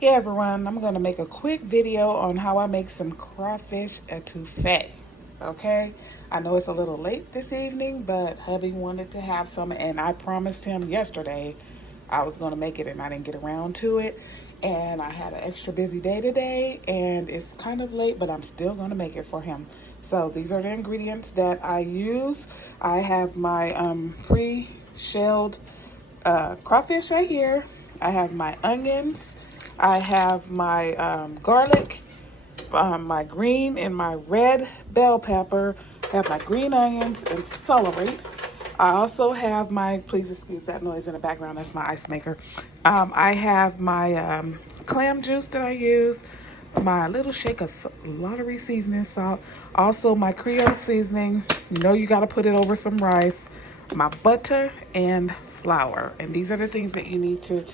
Hey everyone, I'm going to make a quick video on how I make some crawfish etouffee. Okay, I know it's a little late this evening, but hubby wanted to have some, and I promised him yesterday I was going to make it, and I didn't get around to it. And I had an extra busy day today, and it's kind of late, but I'm still going to make it for him. So these are the ingredients that I use. I have my pre-shelled crawfish right here. I have my onions. I have my garlic, my green and my red bell pepper. I have my green onions and celery. I also have my, please excuse that noise in the background, that's my ice maker. I have my clam juice that I use, my little shake of lottery seasoning salt, also my Creole seasoning. You know you got to put it over some rice, my butter and flour. And these are the things that you need to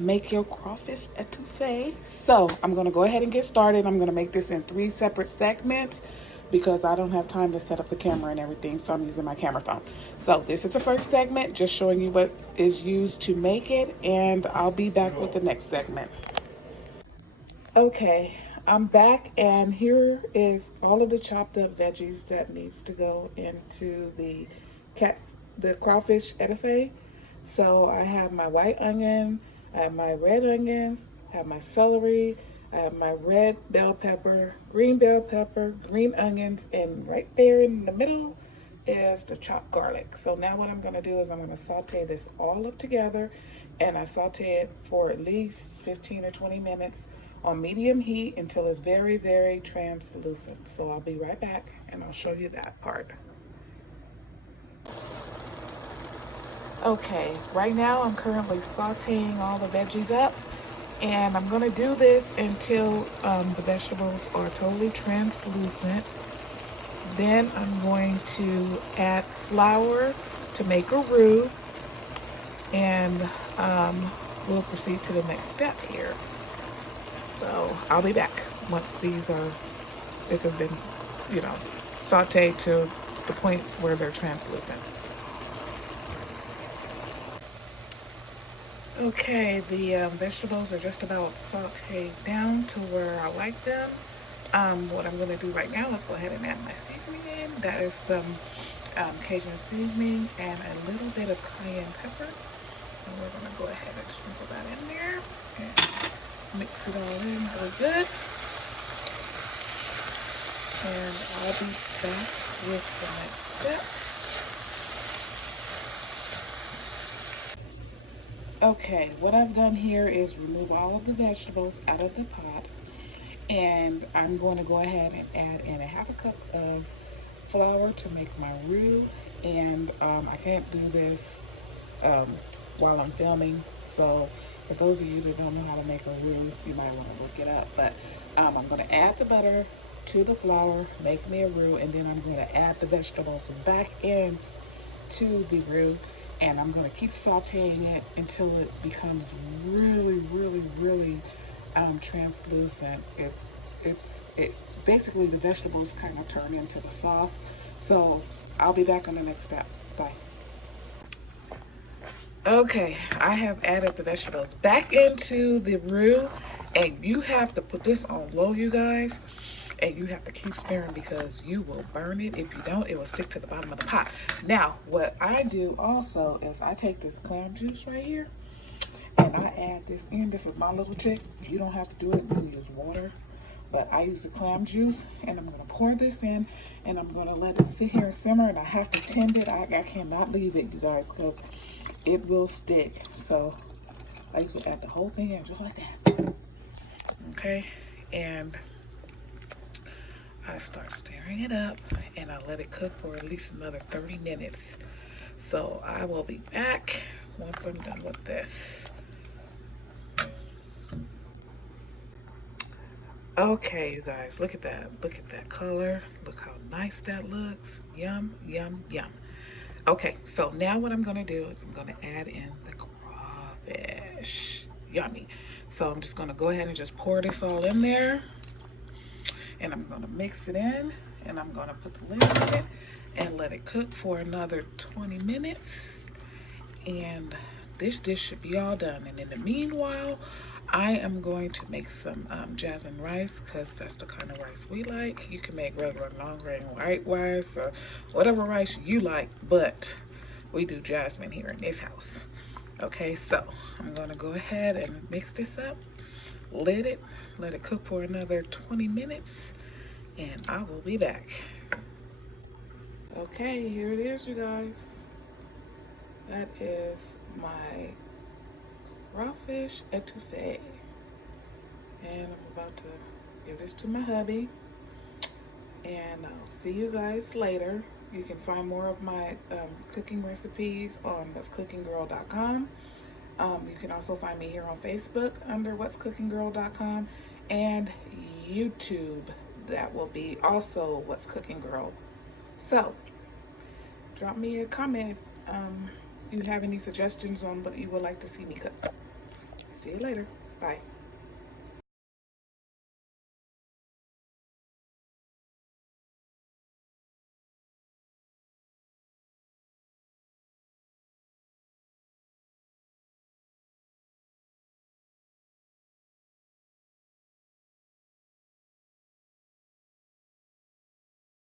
make your crawfish etouffee. So I'm going to go ahead and get started. I'm going to make this in 3 separate segments because I don't have time to set up the camera and everything, so I'm using my camera phone. So this is the first segment, just showing you what is used to make it, and I'll be back with the next segment. Okay, I'm back, and here is all of the chopped up veggies that needs to go into the crawfish etouffee. So I have my white onion, I have my red onions, I have my celery, I have my red bell pepper, green onions, and right there in the middle is the chopped garlic. So now what I'm going to do is I'm going to saute this all up together, and I saute it for at least 15 or 20 minutes on medium heat until it's very, very translucent. So I'll be right back and I'll show you that part. Okay, right now I'm currently sauteing all the veggies up, and I'm going to do this until the vegetables are totally translucent. Then I'm going to add flour to make a roux, and we'll proceed to the next step here. So I'll be back once this has been, sauteed to the point where they're translucent. Okay, the vegetables are just about sauteed down to where I like them. What I'm going to do right now is go ahead and add my seasoning in. That is some Cajun seasoning and a little bit of cayenne pepper. And we're going to go ahead and sprinkle that in there and mix it all in really good. And I'll be back with the next step. Okay, what I've done here is remove all of the vegetables out of the pot, and I'm going to go ahead and add in a half a cup of flour to make my roux. And I can't do this while I'm filming, so for those of you that don't know how to make a roux, you might want to look it up. But I'm going to add the butter to the flour, make me a roux, and then I'm going to add the vegetables back in to the roux, and I'm going to keep sauteing it until it becomes really, really, really translucent. It basically, the vegetables kind of turn into the sauce. So I'll be back on the next step. Bye. Okay, I have added the vegetables back into the roux, and you have to put this on low, you guys, and you have to keep stirring because you will burn it. If you don't, it will stick to the bottom of the pot. Now, what I do also is I take this clam juice right here, and I add this in. This is my little trick. You don't have to do it. You can use water, but I use the clam juice, and I'm going to pour this in, and I'm going to let it sit here and simmer, and I have to tend it. I cannot leave it, you guys, because it will stick. So I usually add the whole thing in just like that. Okay, and I start stirring it up, and I let it cook for at least another 30 minutes. So I will be back once I'm done with this. Okay, you guys, look at that. Look at that color. Look how nice that looks. Yum, yum, yum. Okay, so now what I'm going to do is I'm going to add in the crawfish. Yummy. So I'm just going to go ahead and just pour this all in there. And I'm going to mix it in. And I'm going to put the lid on it and let it cook for another 20 minutes. And this dish should be all done. And in the meanwhile, I am going to make some jasmine rice because that's the kind of rice we like. You can make regular long grain white rice or whatever rice you like, but we do jasmine here in this house. Okay, so I'm gonna go ahead and mix this up, lid it, let it cook for another 20 minutes, and I will be back. Okay, here it is, you guys. That is my crawfish etouffee. And I'm about to give this to my hubby. And I'll see you guys later. You can find more of my cooking recipes on what'scookinggirl.com. You can also find me here on Facebook under what'scookinggirl.com and YouTube. That will be also What's Cooking Girl. So, drop me a comment if you have any suggestions on what you would like to see me cook. See you later. Bye.